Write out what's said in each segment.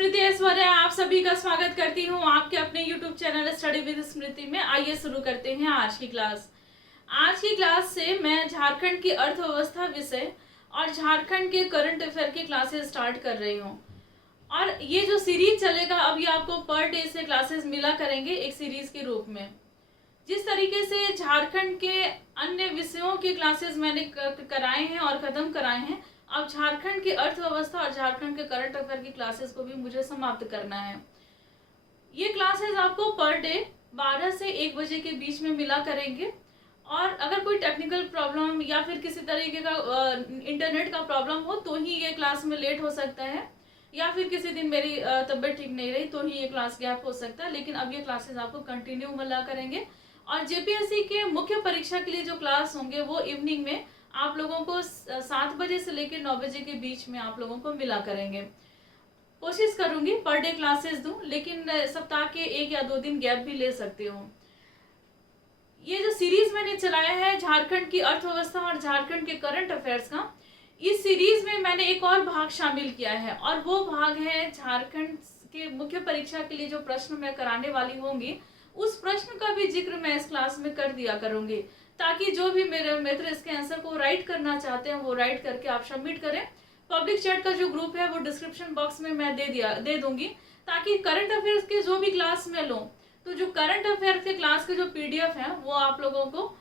स्मृति ऐश्वर्या आप सभी का स्वागत करती हूँ आपके अपने YouTube चैनल स्टडी विद स्मृति में। आइए शुरू करते हैं आज की क्लास। आज की क्लास से मैं झारखंड की अर्थव्यवस्था विषय और झारखंड के करंट अफेयर की क्लासेस स्टार्ट कर रही हूँ। और ये जो सीरीज चलेगा अभी आपको पर डे से क्लासेस मिला करेंगे एक सीरीज के रूप में। जिस तरीके से झारखंड के अन्य विषयों के क्लासेस मैंने कराए हैं और खत्म कराए हैं, अब झारखंड की अर्थव्यवस्था और झारखंड के करंट अफेयर की क्लासेस को भी मुझे समाप्त करना है। ये क्लासेस आपको पर डे 12 से 1 बजे के बीच में मिला करेंगे। और अगर कोई टेक्निकल प्रॉब्लम या फिर किसी तरीके का इंटरनेट का प्रॉब्लम हो तो ही ये क्लास में लेट हो सकता है, या फिर किसी दिन मेरी तबीयत ठीक नहीं रही तो ही ये क्लास गैप हो सकता है। लेकिन अब ये क्लासेस आपको कंटिन्यू मिला करेंगे। और जेपीएससी के मुख्य परीक्षा के लिए जो क्लास होंगे वो इवनिंग में आप लोगों को 7 बजे से लेकर 9 बजे के बीच में आप लोगों को मिला करेंगे। कोशिश करूंगी पर डे क्लासेस दूं, लेकिन सप्ताह के 1 या 2 दिन गैप भी ले सकती हूँ। ये जो सीरीज मैंने चलाया है झारखंड की अर्थव्यवस्था और झारखंड के करंट अफेयर्स का, इस सीरीज में मैंने एक और भाग शामिल किया है और वो भाग है झारखंड के मुख्य परीक्षा के लिए जो प्रश्न मैं कराने वाली होंगी उस प्रश्न का भी जिक्र मैं इस क्लास में कर दिया करूंगी, ताकि जो भी मेरे मित्र इसके आंसर को राइट करना चाहते हैं वो राइट करके आप सबमिट करें। पब्लिक चैट का जो ग्रुप है वो डिस्क्रिप्शन बॉक्स में मैं दे दूंगी, ताकि करंट अफेयर्स के जो भी क्लास में लो तो जो करंट अफेयर्स के क्लास के जो पीडीएफ है वो आप लोगों को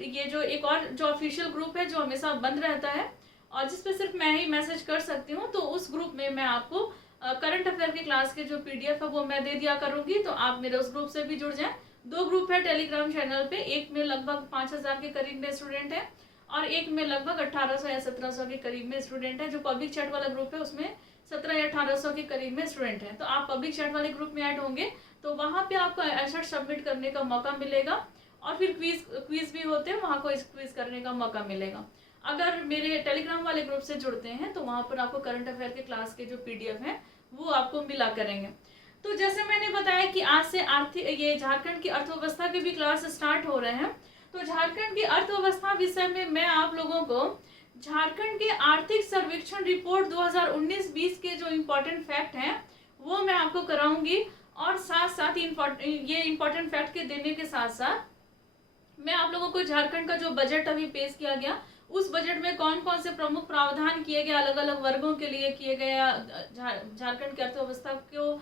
ये जो एक और जो ऑफिशियल ग्रुप है जो हमेशा बंद रहता है और जिसपे सिर्फ मैं ही मैसेज कर सकती हूँ, तो उस ग्रुप में मैं आपको करंट अफेयर के क्लास के जो पीडीएफ है वो मैं दे दिया करूंगी। तो आप मेरे उस ग्रुप से भी जुड़ जाएं। 2 ग्रुप है टेलीग्राम चैनल पे, एक में लगभग 5000 के करीब में स्टूडेंट है और एक में लगभग 1800 या 1700 के करीब में स्टूडेंट है। जो पब्लिक चैट वाला ग्रुप है उसमें 17 या 1800 के करीब में स्टूडेंट है। तो आप पब्लिक चैट वाले ग्रुप में ऐड होंगे तो वहाँ पे आपको आंसर सबमिट करने का मौका मिलेगा और फिर क्विज भी होते हैं, वहाँ को क्विज करने का मौका मिलेगा। अगर मेरे टेलीग्राम वाले ग्रुप से जुड़ते हैं तो वहाँ पर आपको करंट अफेयर के क्लास के जो पीडीएफ है वो आपको मिला करेंगे। तो जैसे मैंने बताया कि आज से ये झारखंड की अर्थव्यवस्था के भी क्लास स्टार्ट हो रहे हैं। तो झारखंड की अर्थव्यवस्था विषय में मैं आप लोगों को झारखंड के आर्थिक सर्वेक्षण रिपोर्ट 2019-20 के जो इम्पोर्टेंट फैक्ट हैं वो मैं आपको कराऊंगी और साथ साथ ये इम्पोर्टेंट फैक्ट के देने के साथ साथ मैं आप लोगों को झारखंड का जो बजट अभी पेश किया गया उस बजट में कौन कौन से प्रमुख प्रावधान किए गए, अलग अलग वर्गों के लिए किए गए, झारखंड की अर्थव्यवस्था को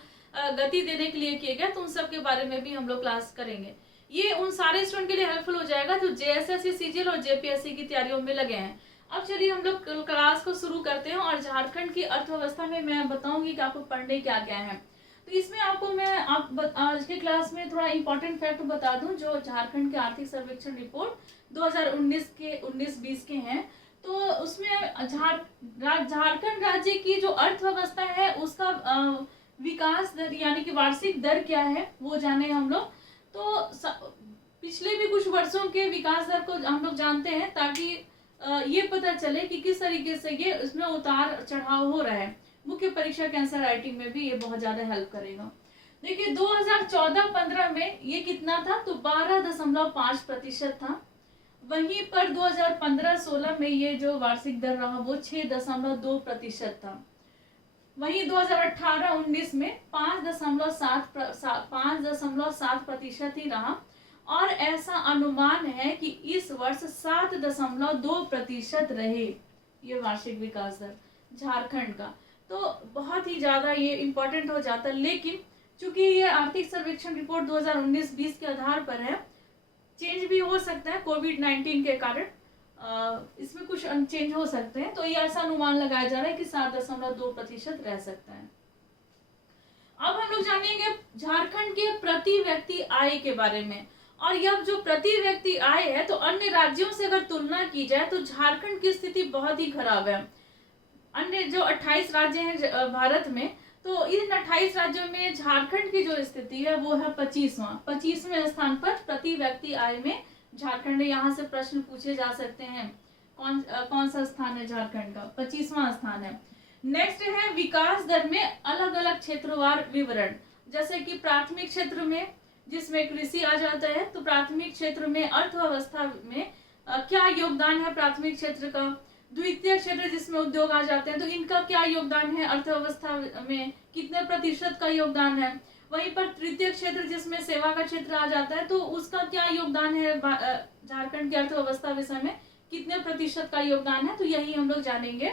गति देने के लिए किए गए, तो उन सब के बारे में भी हम लोग क्लास करेंगे। ये उन सारे स्टूडेंट के लिए हेल्पफुल हो जाएगा जो जेएसएससी, सीजीएल और जेपीएससी की तैयारियों में लगे हैं। अब चलिए हम लोग क्लास को शुरू करते हैं और झारखंड की अर्थव्यवस्था में मैं बताऊंगी कि आपको पढ़ने क्या क्या है। तो इसमें आपको मैं आज के क्लास में थोड़ा इंपॉर्टेंट फैक्ट बता दूं जो झारखंड के आर्थिक सर्वेक्षण रिपोर्ट 2019-20 के हैं। तो उसमें झारखंड राज्य की जो अर्थव्यवस्था है उसका विकास दर यानी कि वार्षिक दर क्या है वो जाने हम लोग। तो पिछले भी कुछ वर्षों के विकास दर को हम लोग जानते हैं ताकि ये पता चले कि किस तरीके से ये उसमें उतार चढ़ाव हो रहा है। मुख्य परीक्षा के आंसर राइटिंग में भी ये बहुत ज्यादा हेल्प करेगा। देखिए 2014-15 में ये कितना था, तो 12.5% था। वहीं पर 2015-16 में ये जो वार्षिक दर रहा वो 6.2% था। वहीं 2018-19 में 5.7% ही रहा और ऐसा अनुमान है कि इस वर्ष 7.2% रहे ये वार्षिक विकास दर झारखंड का। तो बहुत ही ज्यादा ये इम्पोर्टेंट हो जाता है, लेकिन चूंकि ये आर्थिक सर्वेक्षण रिपोर्ट 2019-20 के आधार पर है, चेंज भी हो सकता है कोविड-19 के कारण, इसमें कुछ चेंज हो सकते हैं। तो ये ऐसा अनुमान लगाया जा रहा है कि 7.2% रह सकता है। अब हम लोग जानेंगे झारखंड के प्रति व्यक्ति आय के बारे में। और यह जो प्रति व्यक्ति आय है तो अन्य राज्यों से अगर तुलना की जाए तो झारखंड की स्थिति बहुत ही खराब है। अन्य जो 28 राज्य हैं भारत में, तो इन 28 राज्यों में झारखंड की जो स्थिति है वो है 25वें स्थान पर प्रति व्यक्ति आय में झारखंड है। यहाँ से प्रश्न पूछे जा सकते हैं कौन सा स्थान है झारखंड का, 25वां स्थान है। नेक्स्ट है विकास दर में अलग अलग क्षेत्रवार विवरण, जैसे कि प्राथमिक क्षेत्र में जिसमें कृषि आ जाता है, तो प्राथमिक क्षेत्र में अर्थव्यवस्था में क्या योगदान है प्राथमिक क्षेत्र का। द्वितीय क्षेत्र जिसमें उद्योग आ जाते हैं, तो इनका क्या योगदान है अर्थव्यवस्था में, कितने प्रतिशत का योगदान है। वहीं पर तृतीय क्षेत्र जिसमें सेवा का क्षेत्र आ जाता है, तो उसका क्या योगदान है झारखंड की अर्थव्यवस्था विषय में, कितने प्रतिशत का योगदान है, तो यही हम लोग जानेंगे।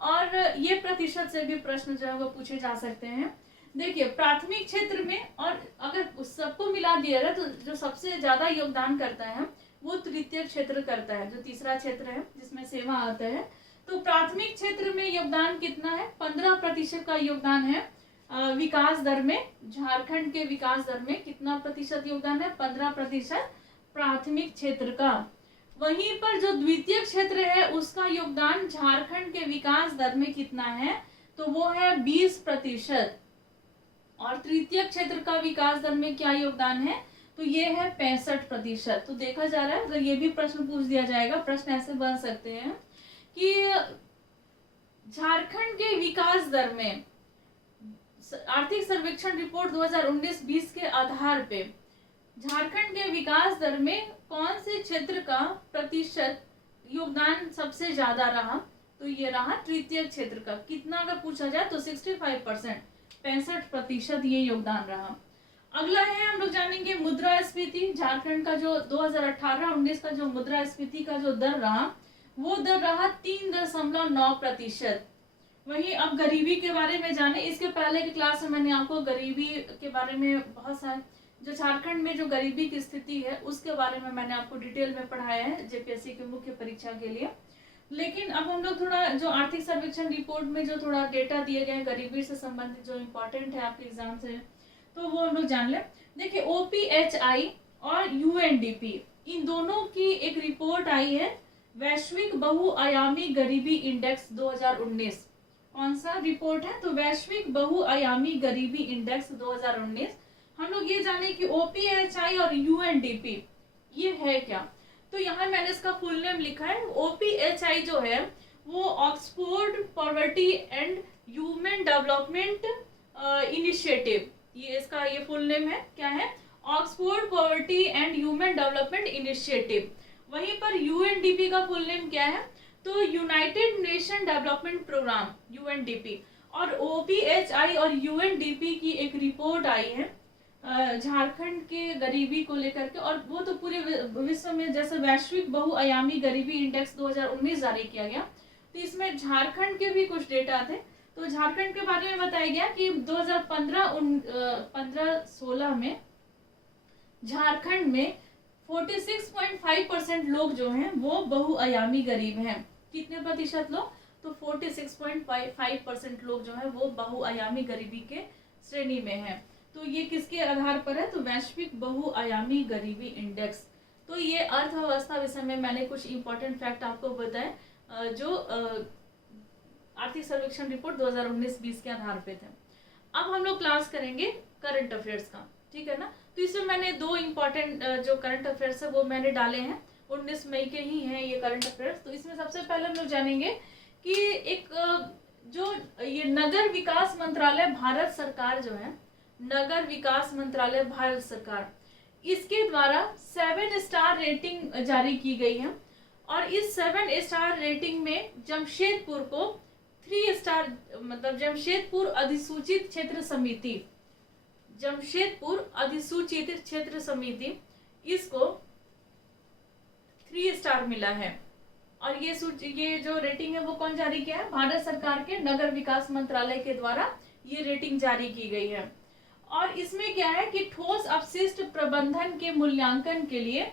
और ये प्रतिशत से भी प्रश्न जो है वो पूछे जा सकते हैं। देखिए प्राथमिक क्षेत्र में, और अगर उस सबको मिला दिया जाए तो जो सबसे ज्यादा योगदान करता है वो तृतीय क्षेत्र करता है, जो तीसरा क्षेत्र है जिसमें सेवा आता है। तो प्राथमिक क्षेत्र में योगदान कितना है, 15% का योगदान है विकास दर में। झारखंड के विकास दर में कितना प्रतिशत योगदान है, 15% प्राथमिक क्षेत्र का। वहीं पर जो द्वितीय क्षेत्र है उसका योगदान झारखंड के विकास दर में कितना है, तो वो है 20%। और तृतीय क्षेत्र का विकास दर में क्या योगदान है, तो ये है 65%। तो देखा जा रहा है, अगर ये भी प्रश्न पूछ दिया जाएगा, प्रश्न ऐसे बन सकते हैं कि झारखंड के विकास दर में आर्थिक सर्वेक्षण रिपोर्ट 2019-20 के आधार पे झारखंड के विकास दर में कौन से क्षेत्र का प्रतिशत योगदान सबसे ज्यादा रहा, तो ये रहा तृतीय क्षेत्र का। कितना अगर पूछा जाए तो 65%, 65% ये योगदान रहा। अगला है, हम लोग जानेंगे मुद्रास्फीति। झारखंड का जो 2018-19 का जो मुद्रास्फीति का जो दर रहा, वो दर रहा 3.9%। वहीं अब गरीबी के बारे में जाने, इसके पहले की क्लास में मैंने आपको गरीबी के बारे में बहुत सारे, जो झारखंड में जो गरीबी की स्थिति है उसके बारे में मैंने आपको डिटेल में पढ़ाया है जेपीएससी के मुख्य परीक्षा के लिए। लेकिन अब हम लोग थोड़ा जो आर्थिक सर्वेक्षण रिपोर्ट में जो थोड़ा डेटा दिए गए हैं गरीबी से संबंधित जो इम्पोर्टेंट है आपके एग्जाम से, तो वो हम लोग जान लें। देखिए OPHI और UNDP, इन दोनों की एक रिपोर्ट आई है, वैश्विक बहुआयामी गरीबी इंडेक्स 2019। कौन सा रिपोर्ट है, तो वैश्विक बहुआयामी गरीबी इंडेक्स 2019। हम लोग ये जाने कि OPHI और UNDP ये है क्या, तो यहाँ मैंने इसका फुल नेम लिखा है। OPHI जो है वो Oxford poverty and human development initiative, ये इसका ये फुल नेम है, क्या है, Oxford poverty and human development initiative. वहीं पर UNDP का फुल नेम क्या है, तो united nation development programme, UNDP। और OPHI और UNDP की एक रिपोर्ट आई है झारखंड के गरीबी को लेकर के, और वो तो पूरे विश्व में जैसे वैश्विक बहुआयामी गरीबी इंडेक्स 2019 जारी किया गया, तो इसमें झारखंड के भी कुछ डेटा थे। तो झारखंड के बारे में बताया गया कि 2015-16 में झारखंड में 46.5% लोग जो हैं वो बहुआयामी गरीब हैं। कितने प्रतिशत लोग, तो 46.5% लोग जो है वो बहुआयामी गरीबी के श्रेणी में हैं। तो ये किसके आधार पर है, तो वैश्विक बहुआयामी गरीबी इंडेक्स। तो ये अर्थव्यवस्था विषय में मैंने कुछ इंपॉर्टेंट फैक्ट आपको बताए जो आर्थिक सर्वेक्षण रिपोर्ट 2019-20 के आधार पे थे। अब हम लोग क्लास करेंगे करंट अफेयर्स का, ठीक है ना। तो इसमें मैंने दो इंपॉर्टेंट जो करंट अफेयर्स है वो मैंने डाले हैं, 19 मई के ही हैं ये करंट अफेयर्स। तो इसमें सबसे पहले हम लोग जानेंगे कि एक जो ये नगर विकास मंत्रालय भारत सरकार जो है, नगर विकास मंत्रालय भारत सरकार, इसके द्वारा 7 स्टार रेटिंग जारी की गई है। और इस 7 स्टार रेटिंग में जमशेदपुर को 3 स्टार, मतलब जमशेदपुर अधिसूचित क्षेत्र समिति, जमशेदपुर अधिसूचित क्षेत्र समिति, इसको 3 स्टार मिला है। और ये जो रेटिंग है वो कौन जारी किया है, भारत सरकार के नगर विकास मंत्रालय के द्वारा ये रेटिंग जारी की गई है। और इसमें क्या है कि ठोस अपशिष्ट प्रबंधन के मूल्यांकन के लिए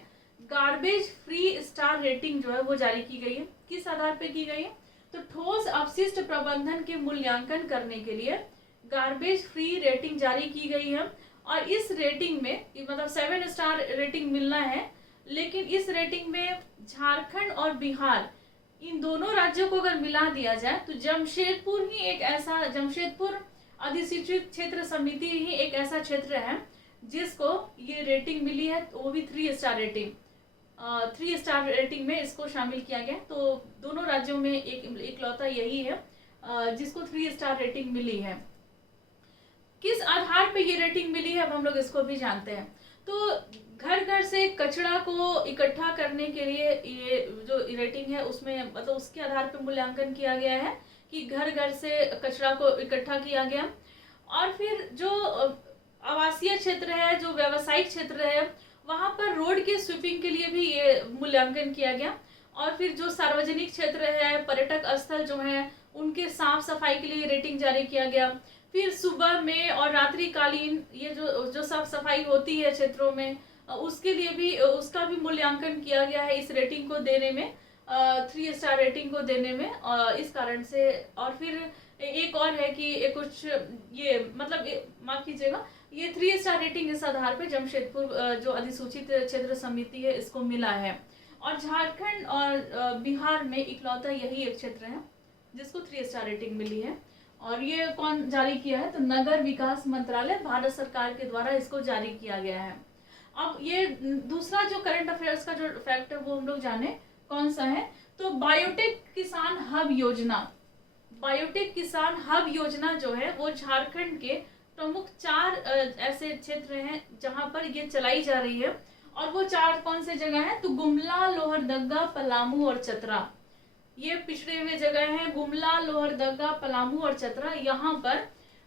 गार्बेज फ्री स्टार रेटिंग जो है वो जारी की गई है। किस आधार पे की गई है, तो ठोस अपशिष्ट प्रबंधन के मूल्यांकन करने के लिए गार्बेज फ्री रेटिंग जारी की गई है। और इस रेटिंग में मतलब 7 स्टार रेटिंग मिलना है, लेकिन इस रेटिंग में झारखंड और बिहार, इन दोनों राज्यों को अगर मिला दिया जाए तो जमशेदपुर ही एक ऐसा, जमशेदपुर अधिसूचित क्षेत्र समिति ही एक ऐसा क्षेत्र है जिसको ये रेटिंग मिली है, वो भी 3 स्टार रेटिंग, 3 स्टार रेटिंग में इसको शामिल किया गया। तो दोनों राज्यों में इकलौता यही है जिसको 3 स्टार रेटिंग मिली है। किस आधार पे ये रेटिंग मिली है अब हम लोग इसको भी जानते हैं। तो घर घर से कचरा को इकट्ठा करने के लिए ये जो रेटिंग है उसमें मतलब उसके आधार पर मूल्यांकन किया गया है कि घर घर से कचरा को इकट्ठा किया गया। और फिर जो आवासीय क्षेत्र है, जो व्यावसायिक क्षेत्र है, वहां पर रोड के स्वीपिंग के लिए भी ये मूल्यांकन किया गया। और फिर जो सार्वजनिक क्षेत्र है, पर्यटक स्थल जो है, उनके साफ सफाई के लिए रेटिंग जारी किया गया। फिर सुबह में और रात्रिकालीन ये जो साफ सफाई होती है क्षेत्रों में, उसके लिए भी उसका भी मूल्यांकन किया गया है इस रेटिंग को देने में, 3 स्टार रेटिंग को देने में। इस कारण से और फिर एक और है कि ये कुछ ये मतलब माफ कीजिएगा, ये 3 स्टार रेटिंग इस आधार पे जमशेदपुर जो अधिसूचित क्षेत्र समिति है इसको मिला है। और झारखंड और बिहार में इकलौता यही एक क्षेत्र है जिसको 3 स्टार रेटिंग मिली है। और ये कौन जारी किया है? तो नगर विकास मंत्रालय भारत सरकार के द्वारा इसको जारी किया गया है। अब ये दूसरा जो करंट अफेयर्स का जो फैक्ट है वो हम लोग जाने कौन सा है। तो बायोटेक किसान हब योजना, बायोटेक किसान हब योजना जो है वो झारखंड के प्रमुख 4 ऐसे क्षेत्र हैं जहां पर ये चलाई जा रही है। और वो 4 कौन से जगह हैं? तो गुमला, लोहरदगा, पलामू और चतरा। ये पिछड़े हुए जगह हैं, गुमला, लोहरदगा, पलामू और चतरा। यहाँ पर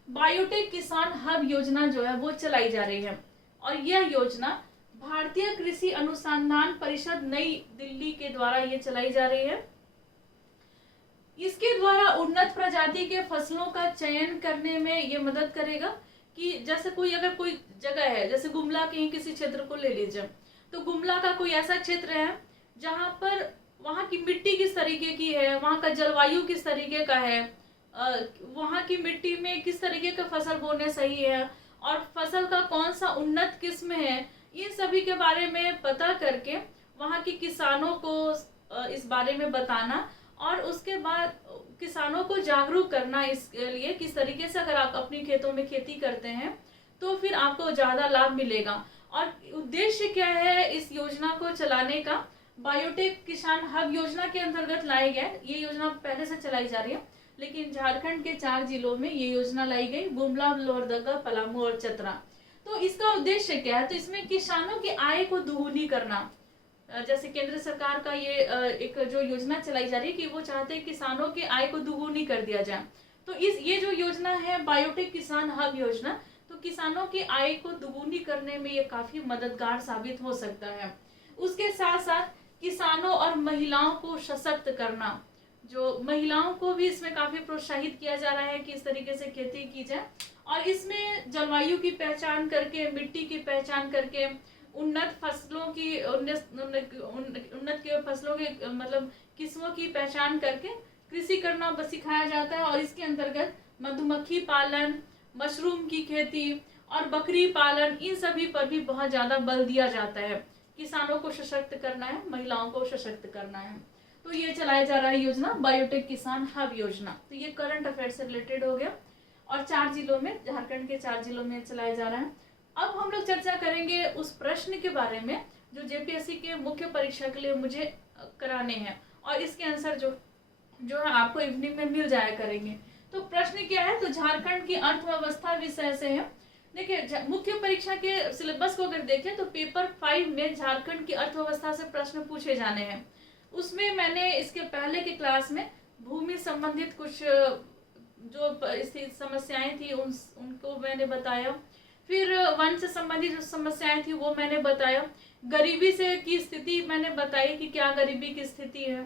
बायोटेक किसान हब योजना जो है वो चलाई जा रही है। और यह योजना भारतीय कृषि अनुसंधान परिषद नई दिल्ली के द्वारा ये चलाई जा रही है। इसके द्वारा उन्नत प्रजाति के फसलों का चयन करने में ये मदद करेगा कि जैसे अगर कोई जगह है, जैसे गुमला के ही किसी क्षेत्र को ले लीजिए, तो गुमला का कोई ऐसा क्षेत्र है जहां पर वहां की मिट्टी किस तरीके की है, वहां का जलवायु किस तरीके का है, वहां की मिट्टी में किस तरीके का फसल बोने सही है और फसल का कौन सा उन्नत किस्म है, इन सभी के बारे में पता करके वहां के किसानों को इस बारे में बताना और उसके बाद किसानों को जागरूक करना इसके लिए किस तरीके से अगर आप अपनी खेतों में खेती करते हैं तो फिर आपको ज्यादा लाभ मिलेगा। और उद्देश्य क्या है इस योजना को चलाने का? बायोटेक किसान हब योजना के अंतर्गत लाए गए, ये योजना पहले से चलाई जा रही है लेकिन झारखंड के 4 जिलों में ये योजना लाई गई, गुमला, लोहरदगा, पलामू और चतरा। तो इसका उद्देश्य क्या है? तो इसमें किसानों की आय को दोगुनी करना। जैसे केंद्र सरकार का ये एक जो योजना चलाई जा रही है कि वो चाहते हैं किसानों की आय को दोगुनी कर दिया जाए। तो ये जो योजना है बायोटेक किसान हब योजना, तो किसानों की आय को दोगुनी करने में ये काफी मददगार साबित हो सकता है। उसके साथ साथ किसानों और महिलाओं को सशक्त करना, जो महिलाओं को भी इसमें काफी प्रोत्साहित किया जा रहा है कि इस तरीके से खेती की जाए। और इसमें जलवायु की पहचान करके, मिट्टी की पहचान करके, उन्नत फसलों की उन्नत के फसलों के मतलब किस्मों की पहचान करके कृषि करना सिखाया जाता है। और इसके अंतर्गत मधुमक्खी पालन, मशरूम की खेती और बकरी पालन, इन सभी पर भी बहुत ज्यादा बल दिया जाता है। किसानों को सशक्त करना है, महिलाओं को सशक्त करना है। तो ये चलाया जा रहा है योजना बायोटेक किसान हब योजना। तो ये करंट अफेयर से रिलेटेड हो गया और 4 जिलों में, झारखंड के 4 जिलों में चलाया जा रहा है। अब हम लोग चर्चा करेंगे उस प्रश्न के बारे में जो जेपीएससी के मुख्य परीक्षा के लिए मुझे कराने हैं और इसके आंसर जो है आपको इवनिंग में मिल जाया करेंगे। तो प्रश्न क्या है? तो झारखंड की अर्थव्यवस्था विषय से है। देखिए, मुख्य परीक्षा के सिलेबस को अगर देखें तो पेपर 5 में झारखंड की अर्थव्यवस्था से प्रश्न पूछे जाने हैं। उसमें मैंने इसके पहले की क्लास में भूमि संबंधित कुछ जो समस्याएं थी उनको मैंने बताया। फिर वन से संबंधित जो समस्याएं थी वो मैंने बताया। गरीबी से की स्थिति मैंने बताई कि क्या गरीबी की स्थिति है।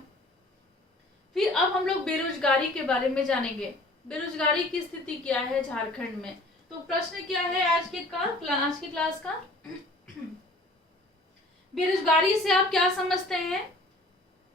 फिर अब हम लोग बेरोजगारी के बारे में जानेंगे, बेरोजगारी की स्थिति क्या है झारखंड में। तो प्रश्न क्या है आज की क्लास का? बेरोजगारी से आप क्या समझते हैं?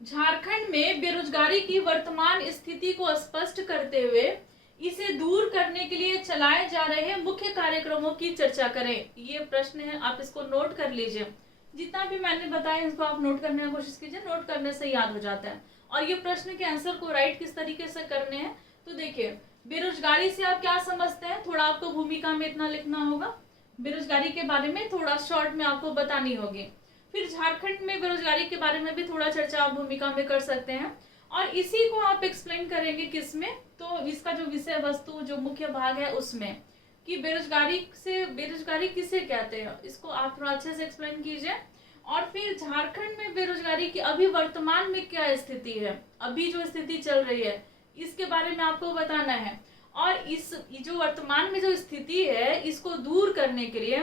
झारखंड में बेरोजगारी की वर्तमान स्थिति को स्पष्ट करते हुए इसे दूर करने के लिए चलाए जा रहे मुख्य कार्यक्रमों की चर्चा करें। ये प्रश्न है, आप इसको नोट कर लीजिए। जितना भी मैंने बताया इसको आप नोट करने की कोशिश कीजिए, नोट करने से याद हो जाता है। और ये प्रश्न के आंसर को राइट किस तरीके से करने हैं, तो देखिए, बेरोजगारी से आप क्या समझते हैं, थोड़ा आपको भूमिका में इतना लिखना होगा। बेरोजगारी के बारे में थोड़ा शॉर्ट में आपको बतानी होगी। फिर झारखंड में बेरोजगारी के बारे में भी थोड़ा चर्चा आप भूमिका में कर सकते हैं और इसी को आप एक्सप्लेन करेंगे किसमें, तो इसका जो विषय वस्तु जो मुख्य भाग है उसमें। कि बेरोजगारी किसे कहते हैं, इसको आप थोड़ा अच्छे से एक्सप्लेन कीजिए। और फिर झारखंड में बेरोजगारी की अभी वर्तमान में क्या स्थिति है, अभी जो स्थिति चल रही है इसके बारे में आपको बताना है। और इस जो वर्तमान में जो स्थिति है इसको दूर करने के लिए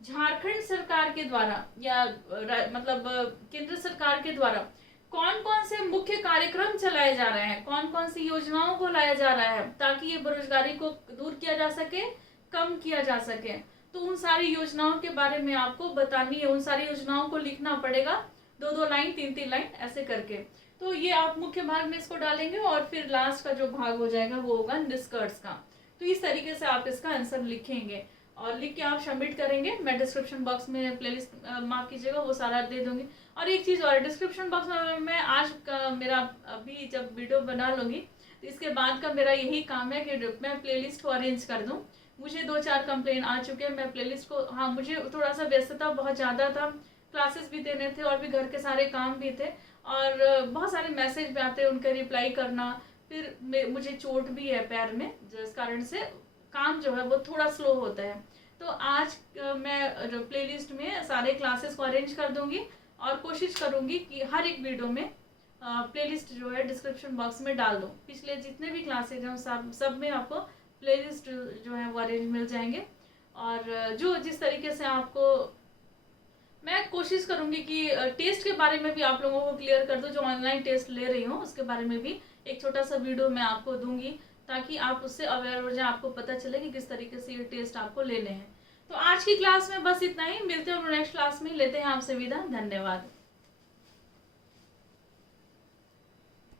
झारखंड सरकार के द्वारा या मतलब केंद्र सरकार के द्वारा कौन कौन से मुख्य कार्यक्रम चलाए जा रहे हैं, कौन कौन सी योजनाओं को लाया जा रहा है ताकि ये बेरोजगारी को दूर किया जा सके, कम किया जा सके। तो उन सारी योजनाओं के बारे में आपको बतानी है, उन सारी योजनाओं को लिखना पड़ेगा, 2-2 लाइन 3-3 लाइन ऐसे करके। तो ये आप मुख्य भाग में इसको डालेंगे और फिर लास्ट का जो भाग हो जाएगा वो होगा निष्कर्ष का। तो इस तरीके से आप इसका आंसर लिखेंगे और लिख के आप सबमिट करेंगे। मैं डिस्क्रिप्शन बॉक्स में प्लेलिस्ट मार्क कीजिएगा, वो सारा दे दूंगी। और एक चीज़ और, डिस्क्रिप्शन बॉक्स में मैं आज का मेरा अभी जब वीडियो बना लूँगी तो इसके बाद का मेरा यही काम है कि मैं प्लेलिस्ट को अरेंज कर दूँ। मुझे 2-4 कंप्लेन आ चुके हैं, मैं प्लेलिस्ट को, हाँ मुझे थोड़ा सा व्यस्तता बहुत ज़्यादा था, क्लासेस भी देने थे और भी घर के सारे काम भी थे और बहुत सारे मैसेज भी आते हैं, उनके रिप्लाई करना, फिर मुझे चोट भी है पैर में जिस कारण से काम जो है वो थोड़ा स्लो होता है। तो आज मैं प्लेलिस्ट में सारे क्लासेस को अरेंज कर दूंगी और कोशिश करूंगी कि हर एक वीडियो में प्लेलिस्ट जो है डिस्क्रिप्शन बॉक्स में डाल दूँ। पिछले जितने भी क्लासेज हैं सब में आपको प्लेलिस्ट जो है वो अरेंज मिल जाएंगे। और जो जिस तरीके से आपको मैं कोशिश करूंगी कि टेस्ट के बारे में भी आप लोगों को क्लियर कर दूं, जो ऑनलाइन टेस्ट ले रही हूँ उसके बारे में भी एक छोटा सा वीडियो मैं आपको दूंगी ताकि आप उससे अवेयर हो जाए, आपको पता चले कि किस तरीके से ये टेस्ट आपको लेने हैं। तो आज की क्लास में बस इतना ही, मिलते हैं नेक्स्ट क्लास में, लेते हैं आपसे विदा, धन्यवाद।